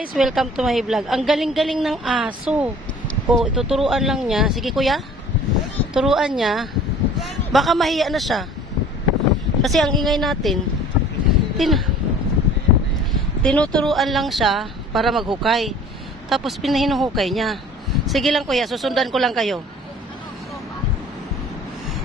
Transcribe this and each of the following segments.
Guys, welcome to my vlog. Ang galing-galing ng aso. O, ituturuan lang niya. Sige kuya, turuan niya. Baka mahiya na siya. Kasi ang ingay natin. Tinuturuan lang siya para maghukay. Tapos pinahinuhukay niya. Sige lang kuya, susundan ko lang kayo.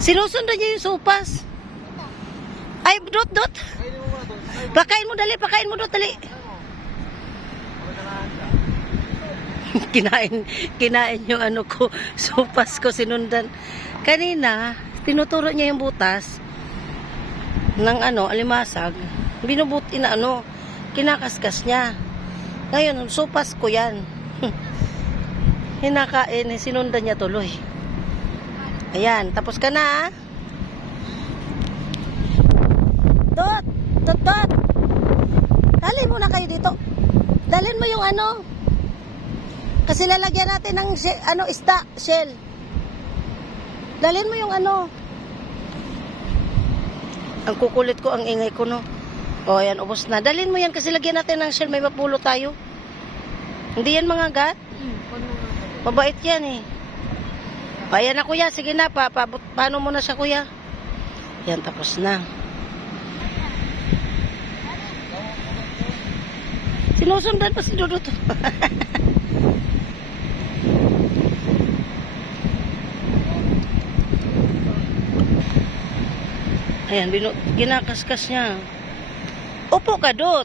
Sinusundan niya yung sopas. Ay, Dot. Pakain mo dali, Dot, dali. Kinain yung ano ko, sopas ko sinundan. Kanina, tinuturo niya yung butas ng alimasag. Kinakaskas niya. Ngayon, sopas ko yan. Hinakain, sinundan niya tuloy. Ayan, tapos ka na. Dot. Dalhin mo na kayo dito. Dalhin mo yung kasi lalagyan natin ng isda, shell. Dalhin mo yung Ang kukulit ko, ang ingay ko, no. O, ayan, ubos na. Dalhin mo yan kasi lagyan natin ng shell, may mapulo tayo. Hindi yan mga gat. Mabait yan eh. O, ayan na kuya, sige na, paano mo na siya kuya? Yan, tapos na. Sinusundan pa si Dudut. Ayan, ginakaskas niya. Upo ka, Dot.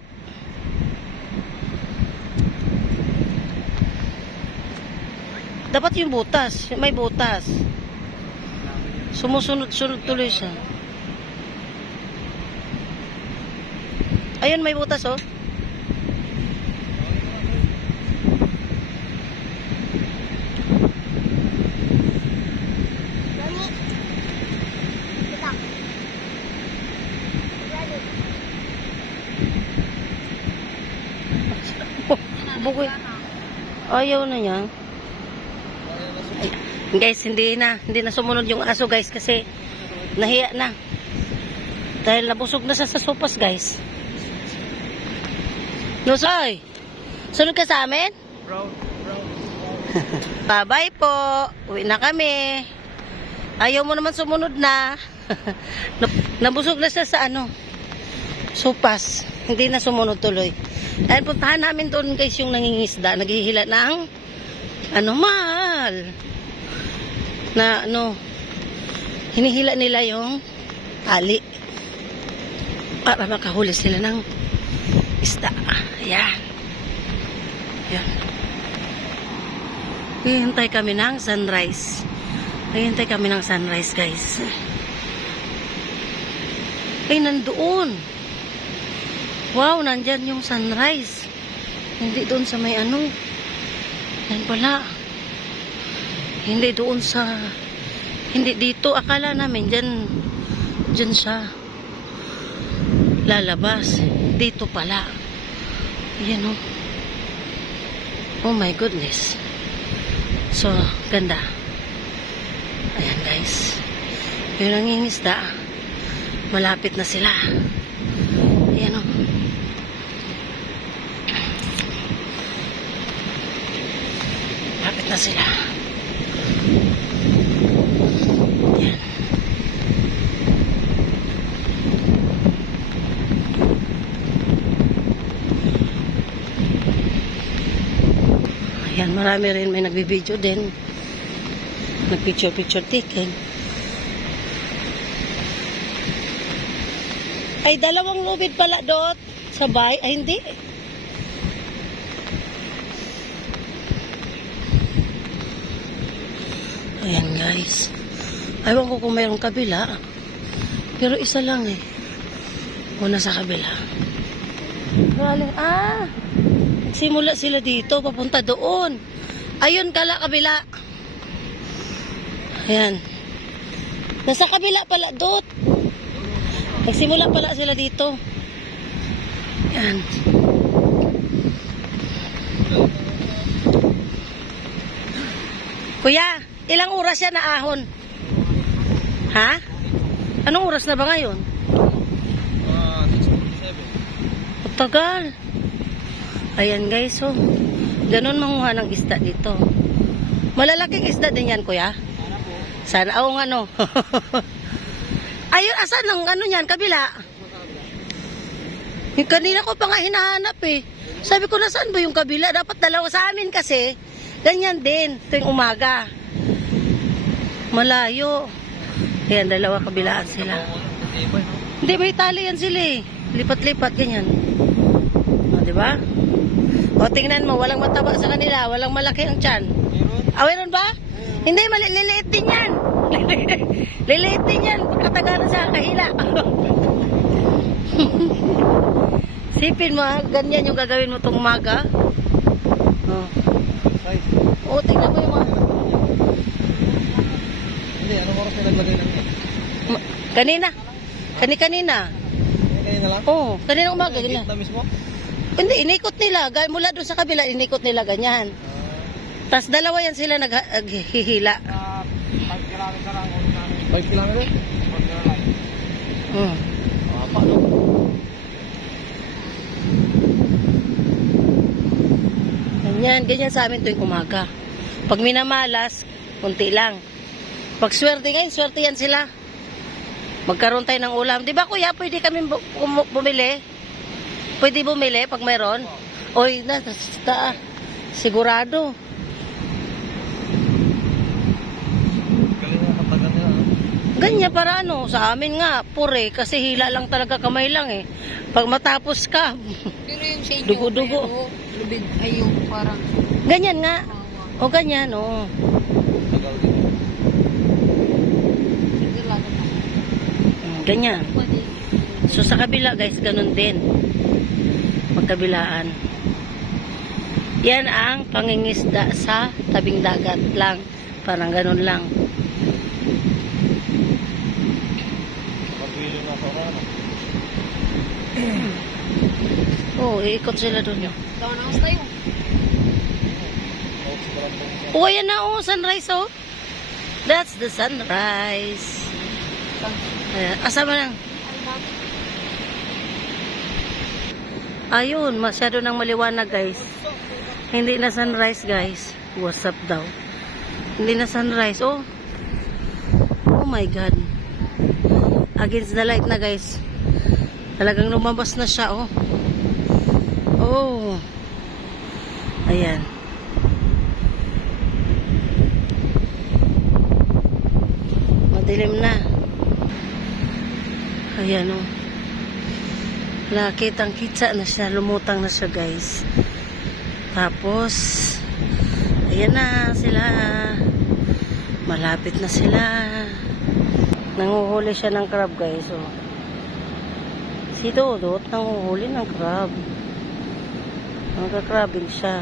Dapat yung butas. May butas. Sumusunod-sunod tuloy siya. Ayun, may butas, oh. Bugoy. Ayaw na niya. Guys, hindi na sumunod yung aso, guys, kasi nahiya na. Dahil nabusog na siya sa sopas, guys. Nusoy, sunod ka sa amin? Bye-bye po. Uwi na kami. Ayaw mo naman sumunod na. Nabusog na siya sa sopas. Hindi na sumunod tuloy. Ay, puntahan namin doon, guys, yung nangingisda. Naghihila ng mahal. Na hinihila nila yung tali para makahuli sila ng isda. Ayan. Ayan. Hihintay kami ng sunrise. Guys. Ay, nandoon. Wow, nandyan yung sunrise. Hindi doon sa may yan pala. Hindi doon sa, hindi dito. Akala namin dyan siya lalabas. Dito pala. Yan, oh. Oh my goodness. So, ganda. Ayan, guys. Yung nangingisda. Malapit na sila. Ayan, oh. Malapit na sila. Ayan. Ayan, marami rin may nagbibideo din. Nagpicture taking. Ay, dalawang lubid pala, Dot. Sabay. Ay, hindi. Ayan, guys. Ayaw ko kung mayroong kabila. Pero isa lang eh. Una sa kabila. Galing, simula sila dito. Papunta doon. Ayun, kabila. Ayan. Nasa kabila pala, Dot. Nagsimula pala sila dito. Yan. Kuya, ilang oras yan na ahon? Ha? Anong oras na ba ngayon? 6:47. Tagal. Ayan guys, oh. Ganun manguha ng isda dito. Malalaking isda din yan, kuya? Sana po. Sana, oo nga no. Ayun, asan ang ano yan, kabila? Yung kanina ko pa nga hinahanap eh. Sabi ko, nasaan ba yung kabila? Dapat dalawa sa amin kasi. Ganyan din, tuwing umaga. Malayo. Ayan, dalawa kabilaan sila. Hindi, may tali yan sila eh. Lipat-lipat, ganyan. O, diba? O, tingnan mo, walang mataba sa kanila. Walang malaki ang tiyan. Meron ba? Hindi, liliit din yan. Liliit din yan. Pagkatagalan sa kahila. Sipin mo, ganyan yung gagawin mo itong umaga. O, tingnan mo yung mga... Hindi, anong oras na naglagay ng Kanina. Kanina. Kanina lang? Oo, kanina umaga. Ganyan. Na mismo? Hindi, inikot nila. Mula doon sa kabila, inikot nila ganyan. Tapos dalawa yan sila naghihila. 5 kilometer ang ulit namin. 5 kilometer? 5 kilometer. Paano? Ganyan sa amin tuwing umaga. Pag minamalas, kunti lang. Pag swerte ngayon, swerte yan sila. Magkaroon tayo ng ulam. Di ba kuya, pwede kami bumili? Pwede bumili pag mayroon? Oy, sigurado. Galing na katagan nila. Ganyan para ano, sa amin nga, pure, kasi hila lang talaga, kamay lang eh. Pag matapos ka, Pero yung sa inyo, dugo-dugo. pero lubid ay yung parang Ganyan nga. hawa. O ganyan, o. Tagal din. Hindi lang naman. Ganyan. Pwede. So sa kabila guys, ganun din. Magkabilaan. Yan ang pangingisda sa tabing dagat lang. Parang ganun lang. Magpili na sa mga. Oo, iikot sila doon. Daw na us tayo. O, ayan na oh, sunrise oh. That's the sunrise. Ayan, asama lang. Ayun, masyado nang maliwanag guys. Hindi na sunrise guys. What's up daw? Hindi na sunrise. Oh. Oh my God. Against the light na guys. Talagang lumabas na siya oh. Oh. Ayan. Madilim na. Ayan oh. Kitang-kita na siya, lumutang na siya guys. Tapos ayan na sila, malapit na sila. Nanguhuli siya ng crab guys. Oh. Si Dodot nanguhuli ng crab. Nagka-crabbing siya.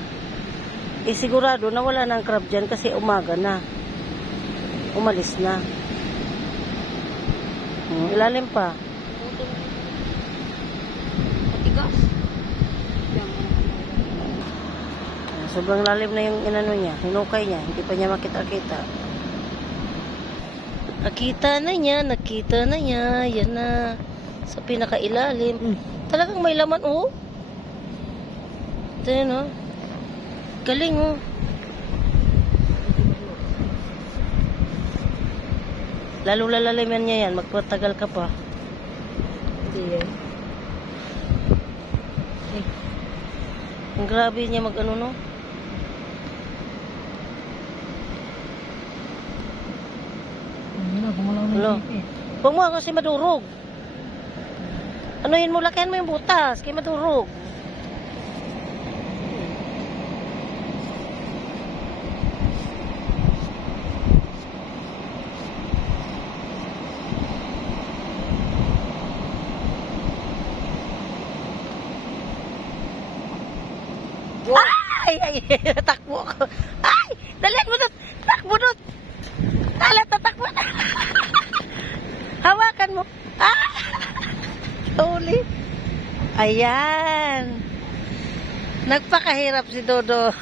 Sigurado na wala ng crab dyan kasi umaga na, umalis na. Ilalim pa. Matigas. Sobrang lalim na yung inano niya, hinukay niya, hindi pa niya makita-kita. Nakita na niya, yan na, sa pinakailalim. Talagang may laman, oh. Ito yun, oh. Galing, oh. Lalo lalaliman niya yan, magpatagal ka pa. Hindi yan. Ang grabe niya mag-ano, no? Hello. Huwag mo kasi madurog. Anuhin mo, lakihan mo yung butas, kaya madurog. Ay, takbo ako. Ay, dalihan mo doon. Takbo doon. Kala, tatakbo na. Hawakan mo. Ah! Huli. Ayan. Nagpakahirap si Dodo.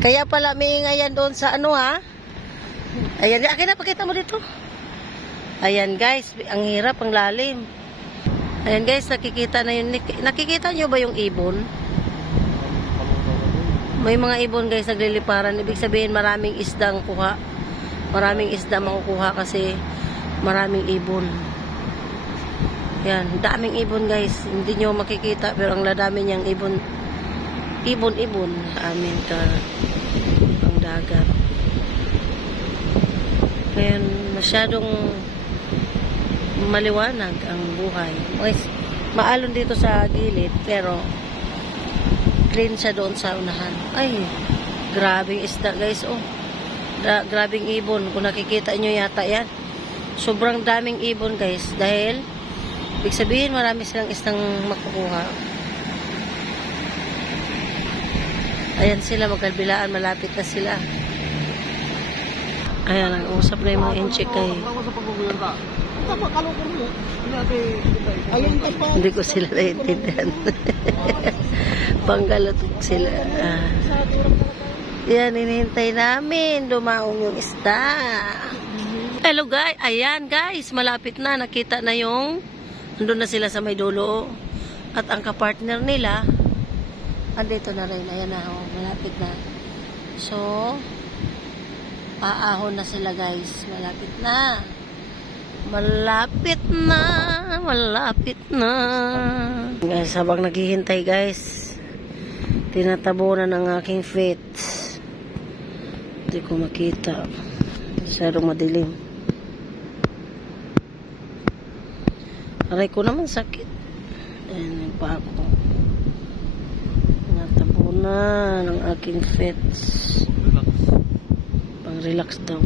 Kaya pala may ingayan doon sa ano ha. Ayan, akin na, pakita mo dito. Ayan guys, ang hirap, ang lalim. Ayan guys, nakikita na yun. Nakikita nyo ba yung ibon? May mga ibon guys nagliliparan. Ibig sabihin maraming isdang kuha. Maraming isda makukuha kasi maraming ibon. Yan, daming ibon guys. Hindi nyo makikita pero ang ladami niyang ibon. Ibon-ibon sa amin ka ang dagat. Ngayon masyadong maliwanag ang buhay. Guys, maalon dito sa gilid pero clean siya doon sa unahan. Ay, grabing isda guys. Oh, grabing ibon. Kung nakikita nyo yata yan. Sobrang daming ibon guys. Dahil, ibig sabihin marami silang isdang makukuha. Ayan sila magkalbilaan. Malapit na sila. Ayan, ang usap na yung mga inchik kay. Hindi ko sila naiintindihan. Panggalutok sila. Yan, hinihintay namin. Dumaong yung isda. Hello guys. Ayan guys. Malapit na. Nakita na yung andun na sila sa may dulo. At ang kapartner nila andito na rin. Ayan na. Oh, malapit na. So, aahon na sila guys. Malapit na. Malapit na. Malapit na. Guys, habang naghihintay guys, tinatabunan ng aking feet. Hindi ko makita. Masyadong madilim. Aray ko naman sakit. Ayan yung paa ko. Tinatabunan ng aking feet. Pang relax daw.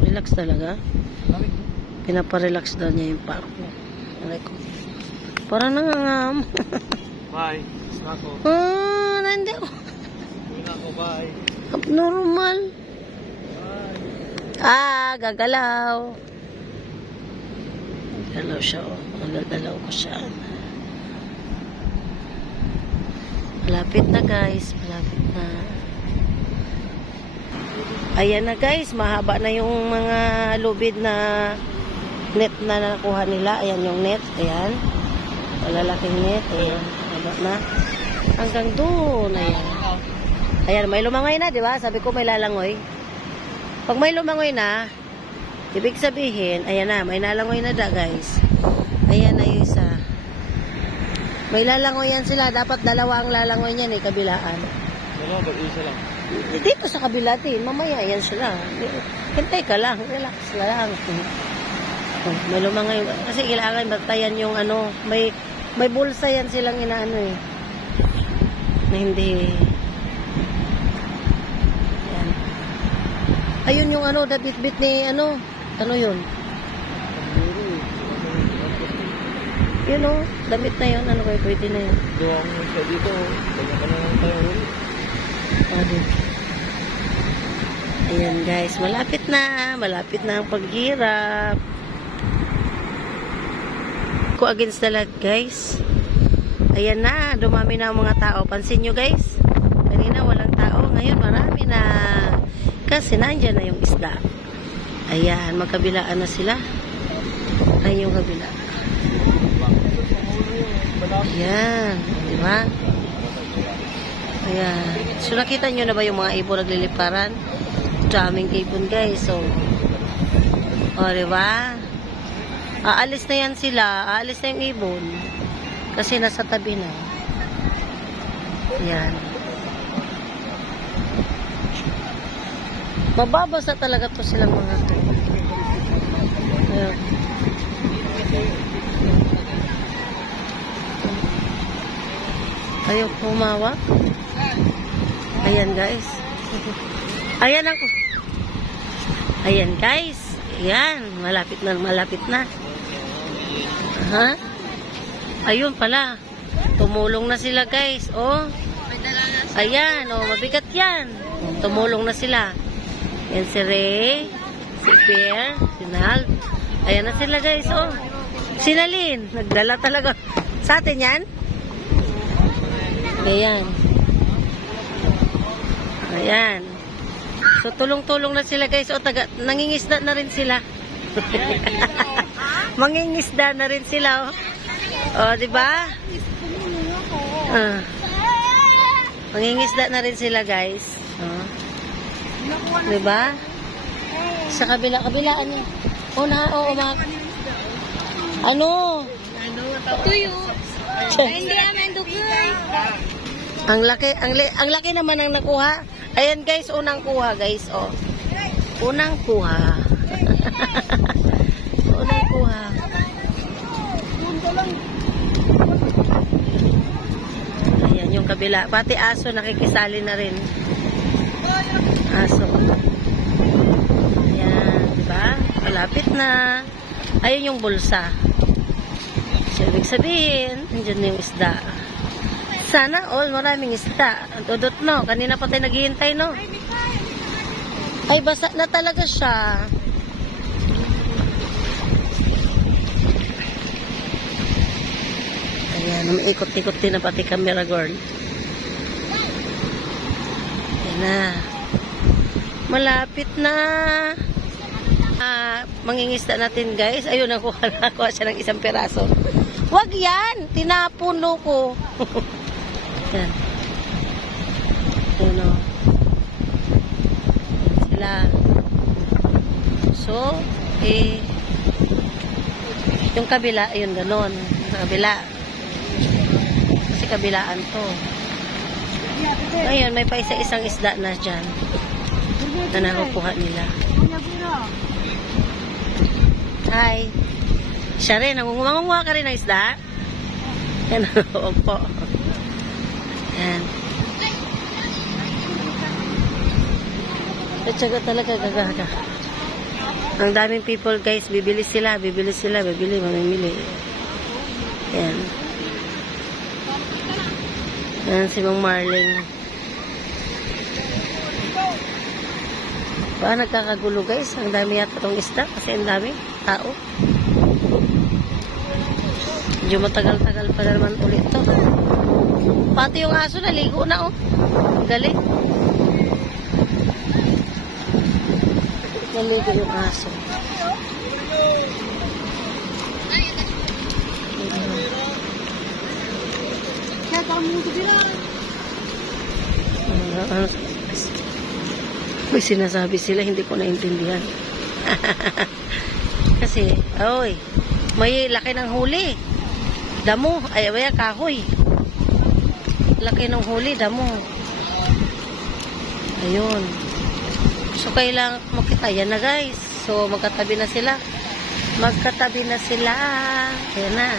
Relax talaga. Pinaparelax daw niya yung paa ko. Aray ko. Parang nangangam. Bye. Snako. Hindi ako. Snako, bye. Abnormal. Gagalaw. Gagalaw siya, oh. Gagalaw ko siya. Malapit na, guys. Malapit na. Ayan na, guys. Mahaba na yung mga lubid na net na nakuha nila. Ayan yung net. Ayan. Malalaking net. Ayan. Mahaba na. Hanggang doon. Ayan. Ayan, may lumangoy na, di ba? Sabi ko may lalangoy. Pag may lumangoy na, ibig sabihin, ayan na, may nalangoy na da, guys. Ayan na yung isa. May lalangoy yan sila. Dapat dalawa ang lalangoy niyan, kabilaan. Dalawa, ba't isa lang? Dito sa kabila din. Mamaya, yan sila. Hintay ka lang. Relax lang. Oh, may lumangoy. Kasi kailangan batayan yung ano, may bulsa yan silang inaano eh. Na hindi. Yan. Ayun yung ano, bit ni ano. Ano yun? Yun o, damit na yun. Ano kayo, pwede na yun. Doon siya dito. Kanya ka naman tayo rin. Ayan guys, malapit na. Malapit na ang paghirap. Ko against the light guys. Ayan na, dumami na ang mga tao. Pansin nyo guys, kanina walang tao. Ngayon marami na. Kasi nandyan na yung isda. Ayan, magkabilaan na sila. Ayun yung kabila. Ayan, di ba? Ayan. So nakita nyo na ba yung mga ibon nagliliparan? Daming ibon guys. So, di ba? Aalis na yan sila. Aalis na yung ibon. Kasi nasa tabi na. Ayan. Mababasa talaga to silang mga to. Ayan. Ayaw humawak. Ayan guys. Ayan ako. Ayan guys. Ayan. Malapit na, malapit na. Ayun pala. Tumulong na sila guys. Oh. Ayan. Oh, mabigat yan. Tumulong na sila. Yan si Ray. Si Pierre. Si Nal. Ayan na sila guys. Oh. Sinalin. Nagdala talaga. Sa atin yan? Ayan. Ayan. So, tulong-tulong na sila guys. O, nangingisda na rin sila. Mangingisda na rin sila. O, diba? Mangingisda na rin sila, guys. Oh. Diba? Sa kabilaan niya. Oo, mga... Ano? Tuyo. Hindi naman dugoy. Ang laki naman ang nakuha. Ayan, guys, unang kuha, guys. Oh. Unang kuha. Unang kuha. Ayan, yung kabila. Pati aso nakikisali na rin. Aso. Ayan, diba? Malapit na. Ayun yung bulsa. So, ibig sabihin, andyan na yung isda. Sana all, maraming isda. Dudot, no? Kanina pa tayo naghihintay, no? Ay, basa na talaga siya. Ayan, umiikot-ikot din na pati camera girl. Ayan na. Malapit na. Mangingisda natin, guys. Ayun, nakuha siya ng isang piraso. Wag yan! Tinapuno ko. Yan. Ayun, o. Sila. So, yung kabila, ayun, ganon. Kabila. Kasi kabilaan to. Ngayon, may pa isa-isang isda na dyan. Na nakukuha nila. Hi. Siya rin, mangunguha ka rin ng isda? Yan, opo. Yan. Tatsaga talaga, gagaga. Ang daming people, guys, bibili, mamimili. Yan. Yan si Mang Marling. Baka nagkakagulo, guys. Ang dami yata itong isda kasi ang dami tao. Medyo matagal-tagal pa naman ulit to. Pati yung aso naligo na, oh. Galing. Naligo yung aso. May sinasabi sila, hindi ko naintindihan. Kasi, oy, may laki ng huli. Damo, ay, kahoy. Laki ng huli, damo. Ayun. So, kailangan makita. Yan na, guys. So, magkatabi na sila. Ayan na.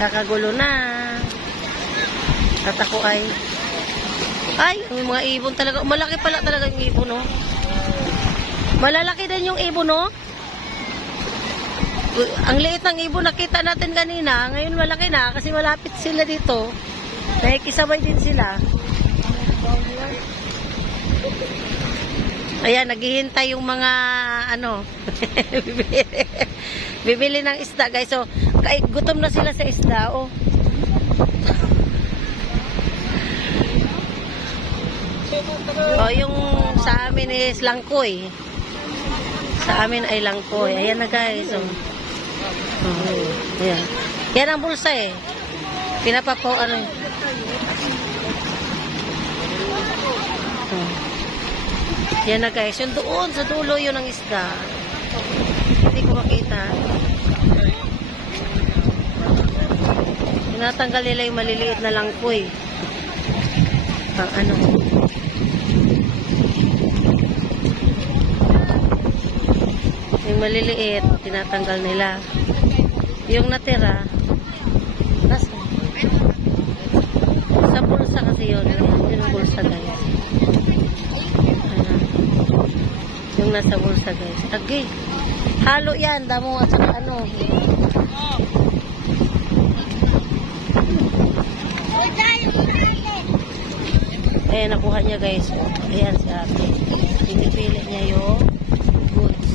Kakagulo na. At ako ay may mga ibon talaga. Malaki pala talaga yung ibon, no? Malalaki din yung ibon, no? Ang liit ng ibon nakita natin kanina. Ngayon malaki na kasi malapit sila dito. Nakikisabay din sila. Ayan, naghihintay yung mga bibili ng isda, guys. So, gutom na sila sa isda, oh. Oh, yung sa amin is langkoy. Sa amin ay langkoy. Ayan na, guys. Oh. Ayan. Yan ang bulsa, eh. Yan na, guys. Yung doon sa dulo yun ang isda. Hindi ko makita. Tinatanggal nila yung maliliit na langkoy. Pang yung maliliit, tinatanggal nila. Yung natira, sa bulsa kasi yun. Yun ang bulsa, guys. Yung nasa bulsa, guys. Agi. Halo yan. Damo at saka Ayan, nakuha niya, guys. Ayan si ate. Pinipili niya yung goods.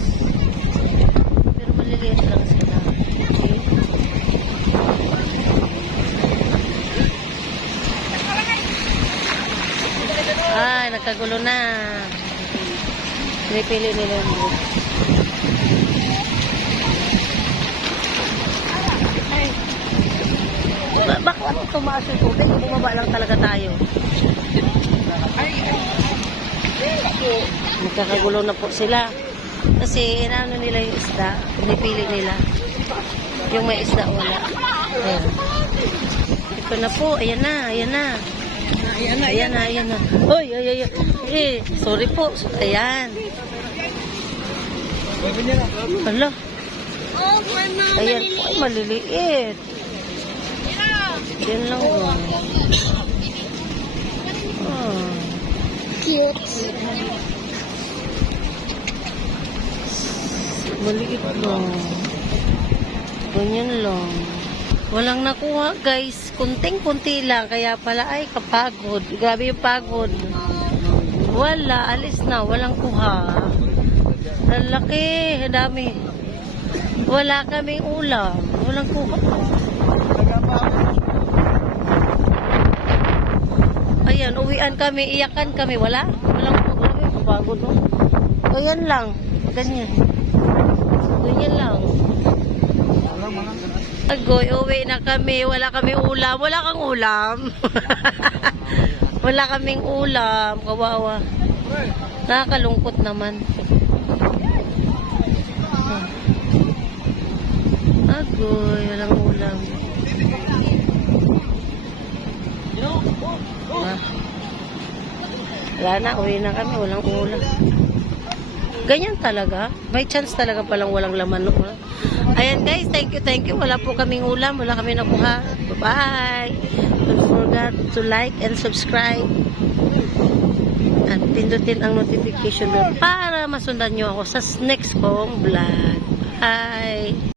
Pero maliliit lang sila. Okay. Nagkagulo na. Pinipili nila yung goods. Bakit tumaas yung tubig? Bumaba lang talaga tayo. Magkakagulo na po sila. Kasi inaano nila yung isda. Pinipili nila. Yung may isda wala. Ayan. Ito na po. Ayan na. Ayan na. Ayan na. Ayan na. Oy, ay, ay, ay. Eh, sorry po. Ayan. Hala. Oh, for mga Ayan po. Ay, maliliit. Yan lang. Oh. Oh. cute. Maliit lang. Ganyan lang. Walang nakuha guys. Kunting-kunti lang. Kaya pala ay kapagod. Grabe yung pagod. Wala. Alis na. Walang kuha. Lalaki. Dami. Wala kaming ulam. Walang kuha. Ayan. Uwian kami. Iyakan kami. Wala. Walang kuha. Kapagod no. Ayan lang. Ganyan. Ganyan lang. Agoy, uwi na kami. Wala kami ulam. Wala kang ulam. Wala kaming ulam. Kawawa. Nakakalungkot naman. Agoy, walang ulam. Wala na, uwi na kami. Walang ulam. Ganyan talaga. May chance talaga palang walang laman. No? Ayan guys, thank you. Wala po kaming ulam. Wala kami nakuha. Bye-bye. Don't forget to like and subscribe. At pindutin ang notification bell para masundan nyo ako sa next kong vlog. Bye!